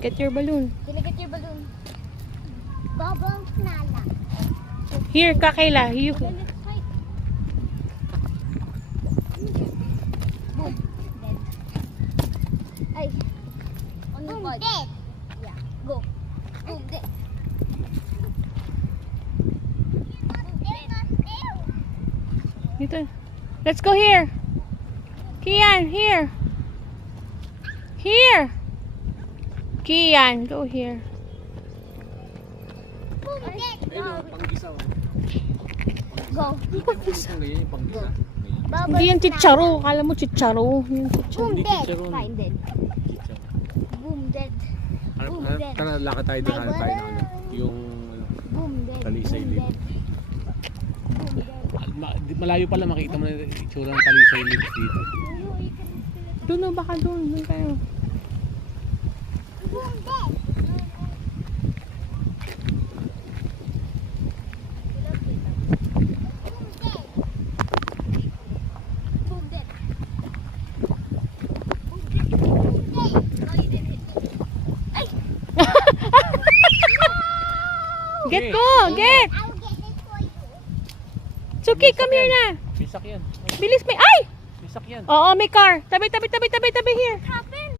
Get your balloon. Can I get your balloon? Bubbles na lang. Here, Kakayla. You. Then let's fight. Boom. Dead. Ay. On the body. Dead. Yeah. Go. Boom. Dead. Dito. Let's go here. Kian, here. Here. Kian, go here. Boom. Dead. Ayun, pang-isa. Go. Pang-isa. Pang-isa. Hindi yan chicharo. Kala mo chicharo. Yung chicharo. Boom. Hindi Dead. chicharon. Fine. Dead. Boom. Dead. Boom. Dead. Tara, lakad tayo doon. Hanap tayo ng ano. Yung Boom. Dead. Talisay Boom, leaf. dead. Boom. Dead. Malayo pala makikita mo na yung itsura ng talisay leaf dito. Doon o, baka doon. Doon tayo. Boom. Dead. Get ko! Get! I'll get it for you. It's okay, come here na. May sakyan. Bilis, may... Ay! May sakyan. Oo, may car. Tabi, tabi, tabi, tabi, tabi here.